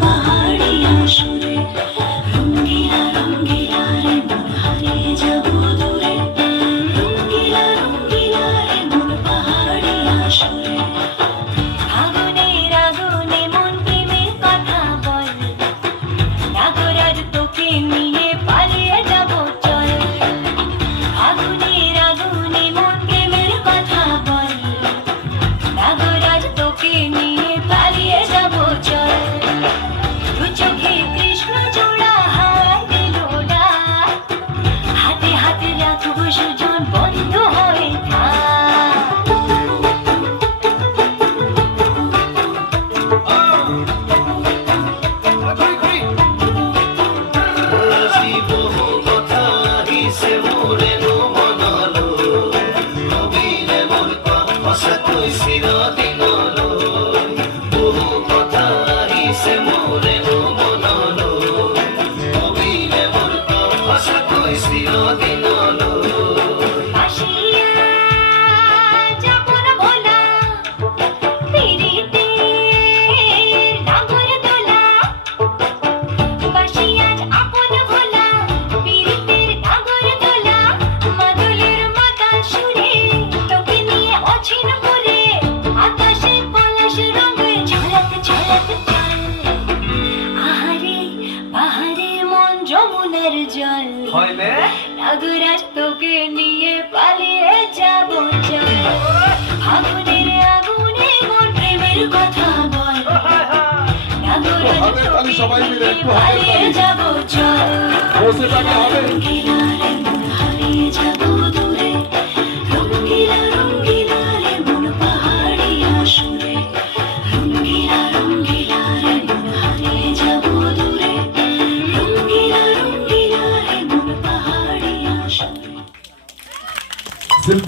পাহাড়িয়া সুরে রঙ্গিলা রঙ্গিলা রে মন হারিয়ে যাব দূরে রঙ্গিলা রঙ্গিলা রে মন পাহাড়িয়া সুরে আগুনের আগুনে মন প্রেমের কথা বল নাগরাজ তোকে নিয়ে পালিয়ে যাব চল আগুনের আগুনে মন প্রেমের কথা বল নাগরাজ তোকে নিয়ে পালিয়ে যাব চল দু চোখে কৃষ্ণ জোড়া হাত দিল না হাতে হাতে রাখবো সুজন বন্ধু হয়ে থাক আসিয়া যাব না ভোলা পিরিতের নাগর দোলা বাসিয়া আপন ভোলা পিরিতের নাগর দোলা মাদুলের মাতাল সুরে তোকে নিয়ে অছিন করে আকাশে পলাশ রঙে ঝলক ঝলক চল আহারে বাহারে মন যমুনার জল নাগরাজ তোকে নিয়ে পালিয়ে যাব চল আগুনের আগুনে মন প্রেমের কথা বল নাগরাজ তোকে নিয়ে পালিয়ে যাব চল রঙ্গিলা